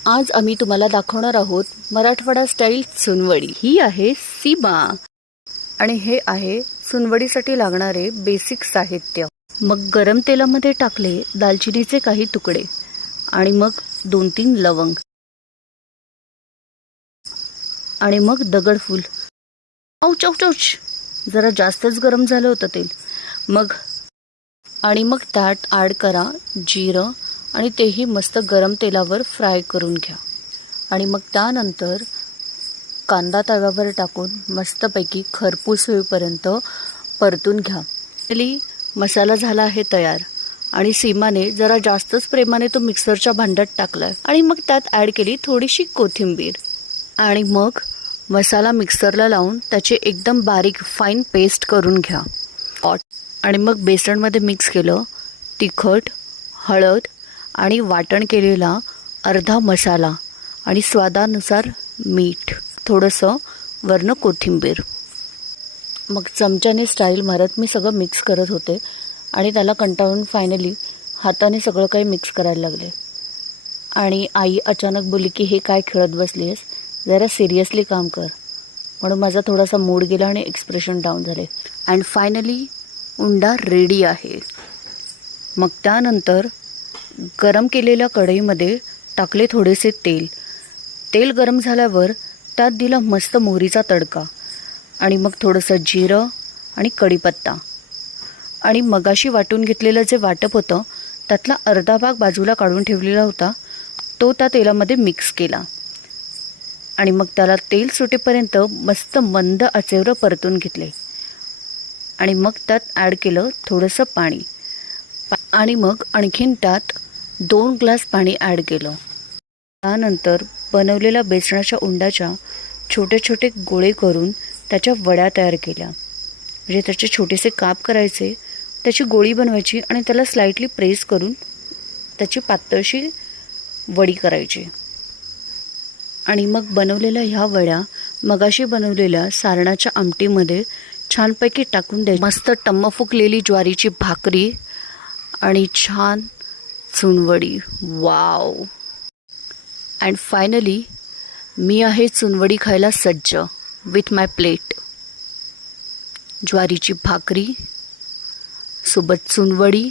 आज आम्ही तुम्हाला दाखवणार आहोत मराठवाडा स्टाईल सुनवडी। ही आहे सीमा आणि हे आहे सुनवडीसाठी लागणारे बेसिक साहित्य। मग गरम तेलामध्ये टाकले दालचिनीचे काही तुकडे आणि मग 2-3 लवंग आणि मग दगडफूल। औच औच औच, जरा जास्तच गरम झालं होतं तेल। मग त्यात ॲड करा जिरं आणि तेही मस्त गरम तेलावर फ्राय करून घ्या। आणि मग त्यानंतर कांदा तव्यावर टाकून मस्तपैकी खरपूस होईपर्यंत परतून घ्या। मसाला झाला आहे तयार आणि सीमाने जरा जास्तच प्रेमाने तो मिक्सरच्या भांड्यात टाकलाय आणि मग त्यात ॲड केली थोडीशी कोथिंबीर आणि मग मसाला मिक्सरला लावून त्याची एकदम बारीक फाईन पेस्ट करून घ्या। आणि मग बेसनमध्ये मिक्स केलं तिखट, हळद आणि वाटण केलेला अर्धा मसाला आणि स्वादानुसार मीठ, थोडंसं वरनं कोथिंबीर। मग चमच्याने स्टाईल मारत मी सगळं मिक्स करत होते आणि त्याला कंटाळून फायनली हाताने सगळं काही मिक्स करायला लागले। आणि आई अचानक बोलली की हे काय खेळत बसली आहेस, जरा सिरियसली काम कर। म्हणून माझा थोडासा मूड गेला आणि एक्सप्रेशन डाऊन झाले। अँड फायनली उंडा रेडी आहे। मग त्यानंतर गरम केलेल्या कढईमध्ये टाकले थोडेसे तेल गरम झाल्यावर त्यात दिला मस्त मोहरीचा तडका आणि मग थोडंसं जिरं आणि कढीपत्ता आणि मगाशी वाटून घेतलेलं जे वाटप होतं त्यातला अर्धा भाग बाजूला काढून ठेवलेला होता तो त्या तेलामध्ये मिक्स केला आणि मग त्याला तेल सुटेपर्यंत मस्त मंद आचेवर परतून घेतले आणि मग त्यात ॲड केलं थोडंसं पाणी आणि मग आणखीन त्यात 2 ग्लास पाणी ॲड केलं। त्यानंतर बनवलेल्या बेसनाच्या उंडाच्या छोटे छोटे गोळे करून त्याच्या वड्या तयार केल्या। म्हणजे त्याचे छोटेसे काप करायचे, त्याची गोळी बनवायची आणि त्याला स्लाइटली प्रेस करून त्याची पातळशी वडी करायची आणि मग बनवलेल्या ह्या वड्या मगाशी बनवलेल्या सारणाच्या आमटीमध्ये छानपैकी टाकून द्यायची। मस्त टम्म फुगलेली ज्वारीची भाकरी आणि छान चुनवडी। वाव। अँड फायनली मी आहे चुनवडी खायला सज्ज विथ माय प्लेट। ज्वारीची भाकरी सोबत चुनवडी,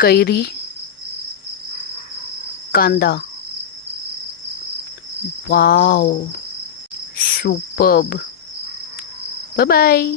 कैरी, कांदा। Wow, superb. Bye bye.